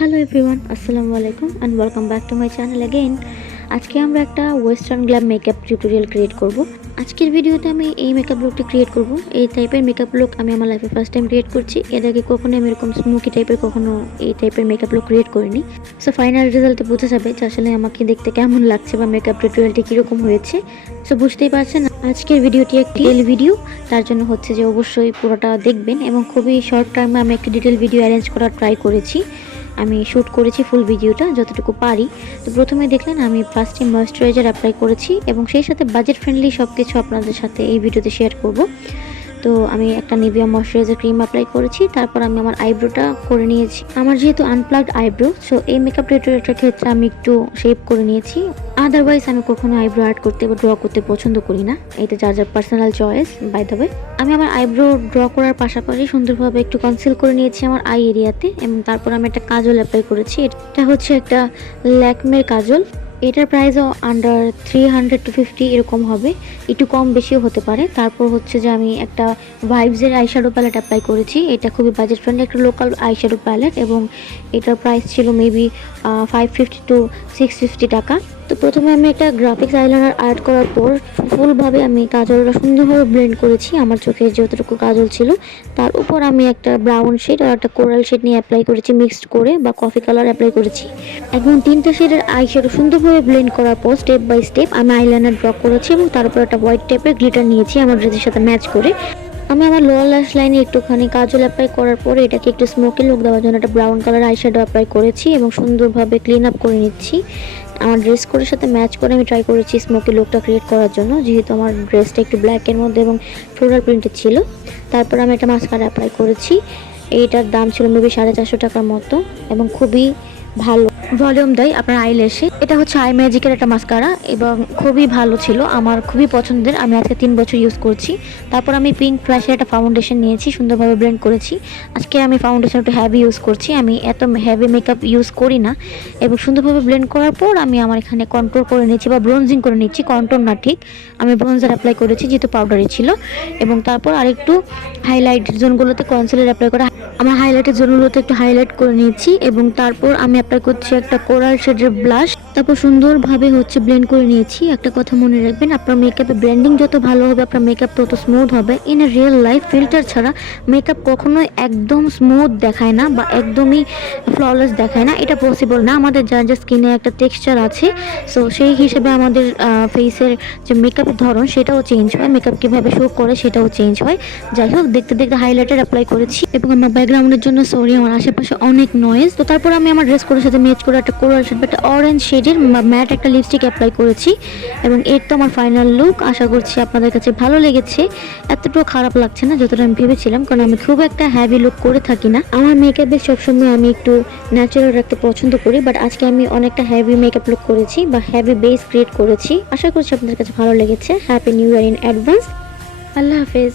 Hello everyone, আসসালামু আলাইকুম and welcome back to my channel again. আজকে আমরা একটা western glam makeup tutorial create করব। আজকের ভিডিওতে আমি এই মেকআপ লুকটি ক্রিয়েট করব। এই টাইপের মেকআপ লুক আমি আমার লাইফে ফার্স্ট টাইম ক্রিয়েট করছি। এর আগে কখনো আমি এরকম স্মোকি টাইপের কখনো এই টাইপের মেকআপ লুক ক্রিয়েট করিনি। সো ফাইনাল রেজাল্টে বোঝা যাবে যে আসলে আমাকে দেখতে কেমন লাগছে বা মেকআপ টিউটোরিয়ালটি কীরকম হয়েছে। সো বুঝতেই পারছেন আজকের ভিডিওটি একটি ডিটেল ভিডিও, তার জন্য হচ্ছে যে অবশ্যই পুরোটা দেখবেন এবং খুবই শর্ট টাইমে আমি একটি ডিটেল ভিডিও অ্যারেঞ্জ করার ট্রাই করেছি। আমি শ্যুট করেছি ফুল ভিডিওটা যতটুকু পারি। তো প্রথমে দেখলেন আমি ফার্স্টে ময়েশ্চারাইজার অ্যাপ্লাই করেছি এবং সেই সাথে বাজেট ফ্রেন্ডলি সব কিছু আপনাদের সাথে এই ভিডিওতে শেয়ার করব। তো আমি একটা নিভিয়া ময়েশ্চারাইজার ক্রিম অ্যাপ্লাই করেছি, তারপর আমি আমার আইব্রোটা করে নিয়েছি। আমার যেহেতু আনপ্লাগড আইব্রো, সো এই মেকআপ টিউটোরিয়ালটার ক্ষেত্রে আমি একটু শেপ করে নিয়েছি। আদারওয়াইজ আমি কখনো আইব্রো আর্ট করতে বা ড্র করতে পছন্দ করি না, এটা যার যার personal choice. By the way, আমি আমার আইব্রো ড্র করার পাশাপাশি সুন্দরভাবে একটু কনসিল করে নিয়েছি আমার আই এরিয়াতে এবং তারপর আমি একটা কাজল অ্যাপ্লাই করেছি। এটা হচ্ছে একটা ল্যাকমের কাজল। এটার প্রাইসও আন্ডার 300 to 50 এরকম হবে, একটু কম বেশিও হতে পারে। তারপর হচ্ছে যে আমি একটা ভাইবসের আইশ্যাডো প্যালেট অ্যাপ্লাই করেছি। এটা খুবই বাজেট ফ্রেন্ডলি একটা লোকাল আইশ্যাডো প্যালেট এবং এটার প্রাইস ছিল মেবি 550 to 650 টাকা। তো প্রথমে আমি একটা গ্রাফিক্স আইলাইনার আর্ট করার পর ফুলভাবে আমি কাজলটা সুন্দরভাবে ব্লেন্ড করেছি। আমার চোখের যতটুকু কাজল ছিল তার উপর আমি একটা ব্রাউন শেড আর একটা কোরাল শেড নিয়ে অ্যাপ্লাই করেছি, মিক্সড করে বা কফি কালার অ্যাপ্লাই করেছি। এখন তিনটা শেডের আইশ্যাডো সুন্দরভাবে ব্লেন্ড করার পর স্টেপ বাই স্টেপ আমি আইলাইনার ড্র করেছি এবং তারপর একটা হোয়াইট টাইপের গ্লিটার নিয়েছি আমার ড্রেসের সাথে ম্যাচ করে। আমি আমার লোয়ার ল্যাশ লাইনে একটুখানি কাজল অ্যাপ্লাই করার পরে এটাকে একটু স্মোকি লুক দেওয়ার জন্য একটা ব্রাউন কালার আইশ্যাডো অ্যাপ্লাই করেছি এবং সুন্দরভাবে ক্লিন আপ করে নিচ্ছি। আমার ড্রেস কোডের সাথে ম্যাচ করে আমি ট্রাই করেছি স্মোকি লুকটা ক্রিয়েট করার জন্য, যেহেতু আমার ড্রেসটা একটু ব্ল্যাকের মধ্যে এবং ফ্লোরাল প্রিন্টেড ছিল। তারপর আমি একটা মাস্কারা অ্যাপ্লাই করেছি। এইটার দাম ছিল মেবি 450 টাকার মতো এবং খুবই ভালো ভলিউম দেয় আপনার আইল্যাশে। এটা হচ্ছে আই ম্যাজিকের একটা মাস্কারা এবং খুবই ভালো ছিল, আমার খুবই পছন্দের। আমি আজকে 3 বছর ইউজ করছি। তারপর আমি পিঙ্ক ফ্ল্যাশের একটা ফাউন্ডেশন নিয়েছি, সুন্দরভাবে ব্লেন্ড করেছি। আজকে আমি ফাউন্ডেশন একটু হ্যাভি ইউজ করছি, আমি এত হ্যাভি মেকআপ ইউজ করি না। এবং সুন্দরভাবে ব্লেন্ড করার পর আমি আমার এখানে কন্ট্রোল করে নিচ্ছি বা ব্রোনজিং করে নিচ্ছি। কন্ট্রোল না, ঠিক আমি ব্রোনজার অ্যাপ্লাই করেছি যেহেতু পাউডারই ছিল। এবং তারপর আরেকটু হাইলাইট জোনগুলোতে কনসিলার অ্যাপ্লাই করা, আমার হাইলাইটের জোনগুলোতে একটু হাইলাইট করে নিয়েছি। এবং তারপর আমি অ্যাপ্লাই করছি একটা কোরাল শেডের ব্লাশ। তারপর সুন্দরভাবে হচ্ছে ব্লেন্ড করে নিয়েছি। একটা কথা মনে রাখবেন, আপনার মেকআপে ব্লেন্ডিং যত ভালো হবে আপনার মেকআপ তত স্মুথ হবে। In a real life filter ছাড়া মেকআপ কখনোই একদম স্মুথ দেখায় না বা একদমই ফ্ললেস দেখায় না, এটা পসিবল না। আমাদের যার যা স্কিনে একটা টেক্সচার আছে, সো সেই হিসেবে আমাদের ফেসের যে মেকআপের ধরন সেটাও চেঞ্জ হয়, মেকআপ কীভাবে শো করে সেটাও চেঞ্জ হয়। যাই হোক, দেখতে দেখতে হাইলাইটার অ্যাপ্লাই করেছি এবং আমার ব্যাকগ্রাউন্ডের জন্য সরি, আমার আশেপাশে অনেক নয়েজ। তো তারপর আমি আমার ড্রেস কোডের সাথে ম্যাচ করে একটা কোরাল শেড, একটা অরেঞ্জ শেডের ম্যাট একটা লিপস্টিক অ্যাপ্লাই করেছি এবং এর তো আমার ফাইনাল লুক। আশা করছি আপনাদের কাছে ভালো লেগেছে। এতটাও খারাপ লাগছে না যতটা আমি ভেবেছিলাম, কারণ আমি খুব একটা হ্যাভি লুক করে থাকি না। আমার মেকআপে সবসময় আমি একটু ন্যাচারাল রাখতে পছন্দ করি, বাট আজকে আমি অনেকটা হ্যাভি মেকআপ লুক করেছি বা হ্যাভি বেস ক্রিয়েট করেছি। আশা করছি আপনাদের কাছে ভালো লেগেছে। Happy new year in advance. আল্লাহ হাফেজ।